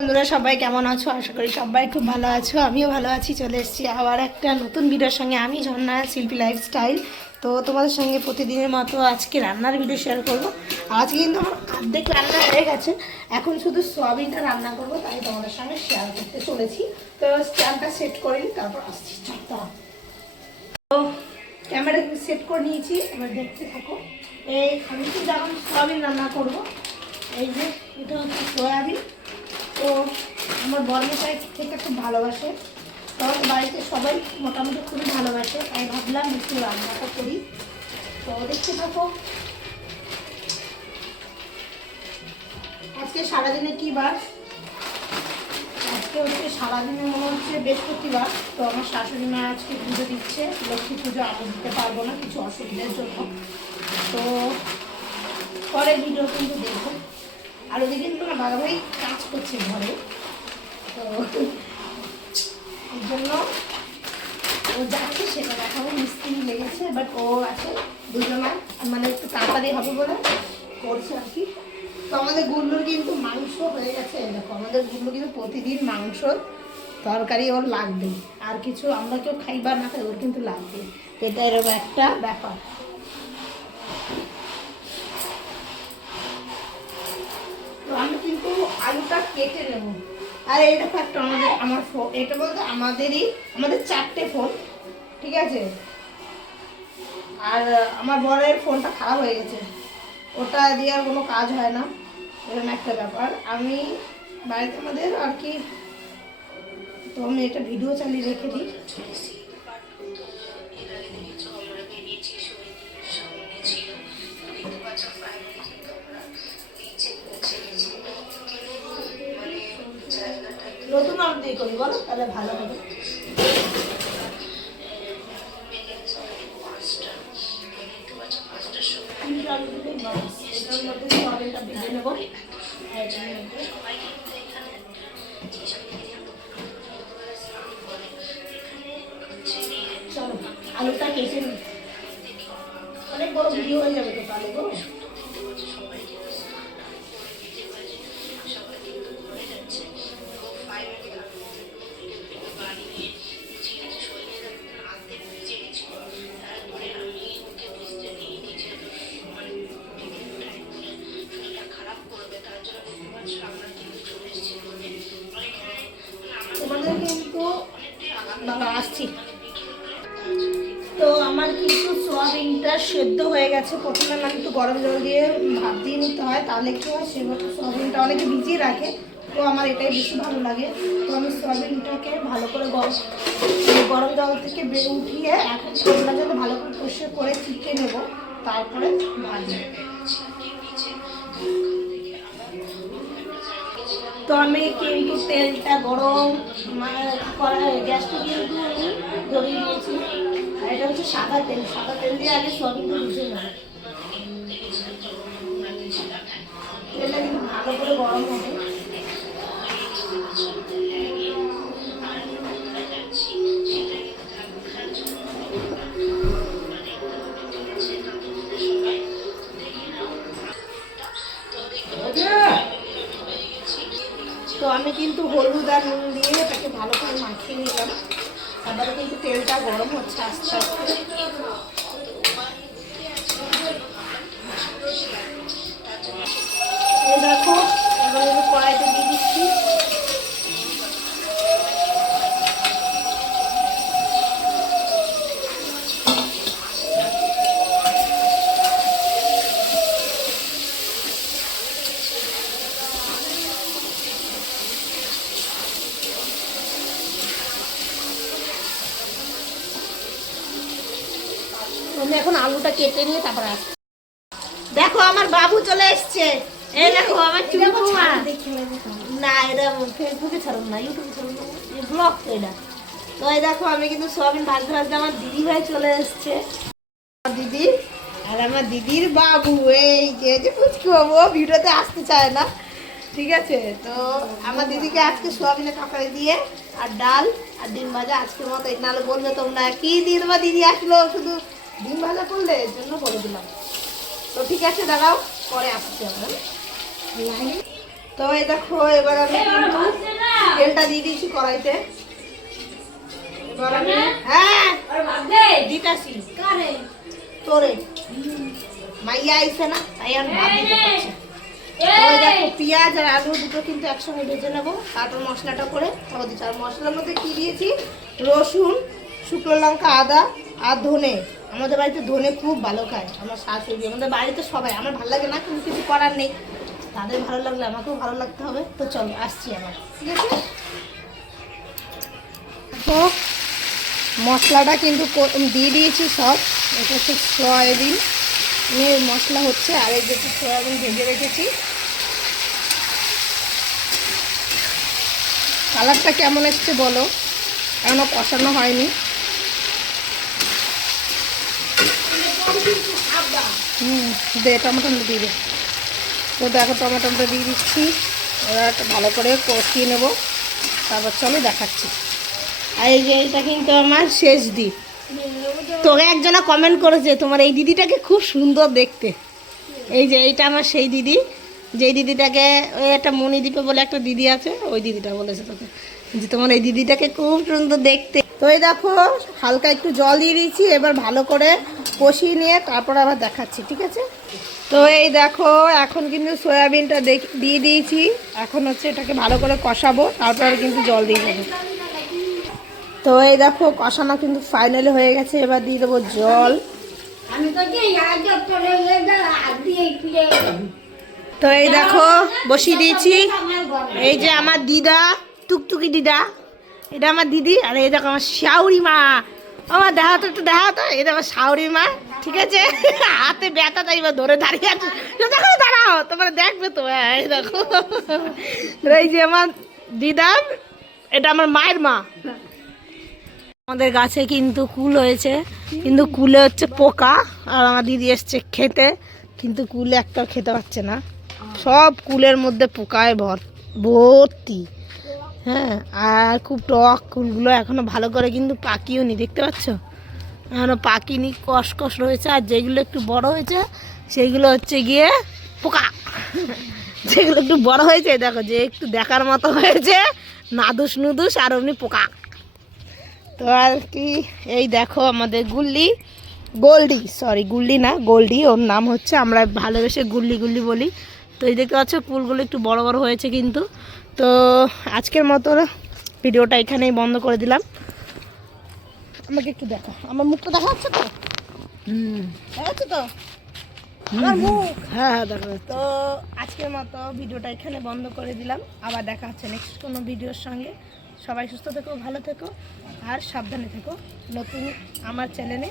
বন্ধুরা, সবাই কেমন আছো? আশা করি সবাই খুব ভালো আছো। আমিও ভালো আছি, চলে এসেছি আবার একটা নতুন ভিডিওর সঙ্গে। আমি ঝর্ণা, শিল্পী লাইফস্টাইল তো তোমাদের সঙ্গে প্রতিদিনের মতো আজকে রান্নার ভিডিও শেয়ার করব। আজকে কিন্তু আমার অর্ধেক রান্না হয়ে গেছে। এখন শুধু সোয়াবিনটা রান্না করব, তাই তোমাদের সঙ্গে শেয়ার করতে চলেছি। তো স্ট্যান্ডটা সেট করে তারপর আসছি। তো ক্যামেরা সেট করে নিয়েছি, এবার দেখতে থাকো। এই, আমি কিন্তু এখন সোয়াবিন রান্না করব, এই যে, এটা হচ্ছে সয়াবিন। আমার বর্মশাই খেতে খুব ভালোবাসে। তো আমাদের বাড়িতে সবাই মোটামুটি খুবই ভালোবাসে, তাই ভাবলাম একটু রান্নাটা করি। তো দেখতে থাকো। আজকে সারাদিনে কি বার? আজকে হচ্ছে সারাদিনে মনে হচ্ছে বৃহস্পতিবার, তো আমার শাশুড়ি মা আজকে পুজো দিচ্ছে। লক্ষ্মী পুজো আমি দিতে পারব না, কিছু অসুবিধার জন্য। তো পরে ভিডিও কিন্তু দেখব। আর ওদিকে আমার দাদা ভাই কাজ করছে ঘরে। মিস্ত্রি লেগেছে বাট ও আছে দুজনা মানে একটু তাড়াতাড়ি হবে বলে করছে আর কি। তো আমাদের গুল্লুর কিন্তু মাংস হয়ে গেছে আমাদের গুল্লু কিন্তু প্রতিদিন মাংস তরকারি ওর লাগবে আর কিছু আমরা কেউ খাইবার না খাই, ওর কিন্তু লাগবে এটা এরকম একটা ব্যাপার। তো আমি কিন্তু আলুটা কেটে নেব। আর এই দেখো আমাদের, আমার ফোন এটা বলতে আমাদেরই, আমাদের চারটে ফোন, ঠিক আছে? আর আমার বরের ফোনটা খারাপ হয়ে গেছে। ওটা দিয়ে আর কোনো কাজ হয় না, এরকম একটা ব্যাপার। আমি বাড়িতে আমাদের আর কি তো আমি এটা ভিডিও চালিয়ে রেখে দিই। করি বলো তাহলে ভালো হবে। তিনটে আলু বাবা, আসছি। তো আমার কিন্তু সোয়াবিনটা সেদ্ধ হয়ে গেছে। প্রথমে মানে একটু গরম জল দিয়ে ভাত দিয়ে নিতে হয়, তাহলে কি হয় সেভাবে সোয়াবিনটা অনেকে ভিজিয়ে রাখে, তো আমার এটাই বেশি ভালো লাগে। তো আমি সোয়াবিনটাকে ভালো করে গরম গরম জল থেকে বের উঠিয়ে এখন ঠান্ডা জলে ভালো করে পরিষ্কার করে চিকে নেব, তারপরে ভাজবো তো আমি কিন্তু তেলটা গরম গ্যাসটা কিন্তু আমি ধরিয়ে দিয়েছি। আর এটা হচ্ছে সাদা তেল। সাদা তেল দিয়ে আগে সয়াবিনটা ভেজে নেব। তেলটা কিন্তু ভালো করে গরম হবে। আমি কিন্তু হলুদ আর নুন দিয়ে তাকে ভালো করে মাখিয়ে নিলাম। তারপরে কিন্তু তেলটা গরম হচ্ছে আস্তে আস্তে। আমি এখন আলুটা কেটে নিয়ে তারপর আসছি দেখো আমার বাবু চলে এসছে। এই দেখো আমার চুমুমা না এটা ফেসবুকে ছাড়ুন না ইউটিউবে ছাড়ুন না। ব্লগ তো এটা। তো এই দেখো আমি কিন্তু সোয়াবিন ভাজতে ভাজতে আমার দিদি ভাই চলে এসছে। আমার দিদি। আর আমার দিদির বাবু এই যে যে পুচকি বাবু ভিডিওতে আসতে চায় না। ঠিক আছে? তো আমার দিদিকে আজকে সোয়াবিনের তরকারি দিয়ে আর ডাল আর ডিম ভাজা আজকের মতো। নাহলে বলবে তোমরা কি দিন বা দিদি আসলো শুধু ডিম ভাজা করলে এর জন্য বলে দিলাম। তো ঠিক আছে দাঁড়াও পরে আসছি আমরা। তো এই দেখো এবার আমি কিন্তু তেলটা দিয়ে দিয়েছি কড়াইতে। এবার আমি হ্যাঁ দিতাছি। তোরে। মাইয়া আইছে না তাই আর ভাত দিতে পারছে ওই দেখো পেঁয়াজ আর আলু দুটো কিন্তু একসঙ্গে ভেজে নেব। তারপর মশলাটা করে তারপর দিচ্ছি আর মশলার মধ্যে কি দিয়েছি? রসুন শুকনো লঙ্কা আদা আর ধনে। আমাদের বাড়িতে ধনে খুব ভালো খায়, আমার শাশুড়ি, আমাদের বাড়িতে সবাই, আমার ভালো লাগে না, কিন্তু কিছু করার নেই। তাদের ভালো লাগলে আমাকেও ভালো লাগতে হবে। তো চলো, আসছি আমার ঠিক আছে? তো, মশলাটা কিন্তু দিয়ে দিয়েছি সব। এটা হচ্ছে সয়াবিন। এর মশলা হচ্ছে, আর এই যে সয়াবিন ভেজে রেখেছি। কালারটা কেমন এসছে বলো? এখনও কষানো হয়নি। হুম, দে, টমেটো দিয়ে তো দেখো, টমেটোটা দিয়ে দিচ্ছি। এবার ভালো করে কষিয়ে নেব। তারপর চলো দেখাচ্ছি। আর এই যে, এটা কিন্তু আমার শেষ দ্বীপ তোকে একজনা কমেন্ট করেছে, তোমার এই দিদিটাকে খুব সুন্দর দেখতে। এই যে, এইটা আমার সেই দিদি। যেই দিদিটাকে ওই একটা মণিদীপে বলে একটা দিদি আছে, ওই দিদিটা বলেছে তোকে। যে তোমার এই দিদিটাকে খুব সুন্দর দেখতে। তো এই দেখো, হালকা একটু জল দিয়ে দিয়েছি। এবার ভালো করে কষিয়ে নিয়ে তারপর আবার দেখাচ্ছি ঠিক আছে? তো এই দেখো এখন কিন্তু সয়াবিনটা দিয়ে দিয়েছি। এখন হচ্ছে এটাকে ভালো করে কষাবো তারপর কিন্তু জল দিয়ে দেবো। তো এই দেখো কষানো কিন্তু ফাইনালি হয়ে গেছে এবার দিয়ে দেবো জল। তো এই দেখো বসিয়ে দিয়েছি। এই যে আমার দিদা টুকটুকি দিদা এটা আমার দিদি আর এই দেখো আমার শাউরি মা। আমার দেখা তো, একটু দেখা তো। এটা আমার শাওরি মা, ঠিক আছে? হাতে ব্যথা, তাই এবার ধরে দাঁড়িয়ে আছে। করে দাঁড়াও, তোমার দেখবে তো হ্যাঁ এই দেখো। এই যে আমার দিদা, এটা আমার মায়ের মা। আমাদের গাছে কিন্তু কুল হয়েছে, কিন্তু কুলে হচ্ছে পোকা, আর আমার দিদি এসছে খেতে, কিন্তু কুলে একটাও খেতে পাচ্ছে না। সব কুলের মধ্যে পোকায় ভর, ভর্তি। হ্যাঁ আর খুব টক কুলগুলো এখনও ভালো করে কিন্তু পাকিও নি, দেখতে পাচ্ছ? এখনও পাকিনি কষ কষ রয়েছে, আর যেগুলো একটু বড় হয়েছে, সেইগুলো হচ্ছে গিয়ে পোকা। যেগুলো একটু বড় হয়েছে, দেখো, যে একটু দেখার মতো হয়েছে, নাদুস নুদুস, আর অমনি পোকা। তো আর কি, এই দেখো আমাদের গুল্লি, গোল্ডি সরি গুল্লি না, গোল্ডি, ওর নাম হচ্ছে, আমরা ভালোবেসে গুল্লি গুল্লি বলি। তো এই দেখতে পাচ্ছ ফুলগুলো একটু বড় বড় হয়েছে কিন্তু। তো আজকের মতো ভিডিওটা এখানেই বন্ধ করে দিলাম। আমাকে একটু দেখো আমার মুখটা দেখা যাচ্ছে তো? হুম। তো? আমার মুখ। হ্যাঁ হ্যাঁ দেখো তো আজকের মতো ভিডিওটা এখানে বন্ধ করে দিলাম। আবার দেখা হচ্ছে নেক্সট কোনো ভিডিওর সঙ্গে। সবাই সুস্থ থেকো ভালো থেকো আর সাবধানে থেকো। নতুন আমার চ্যানেলে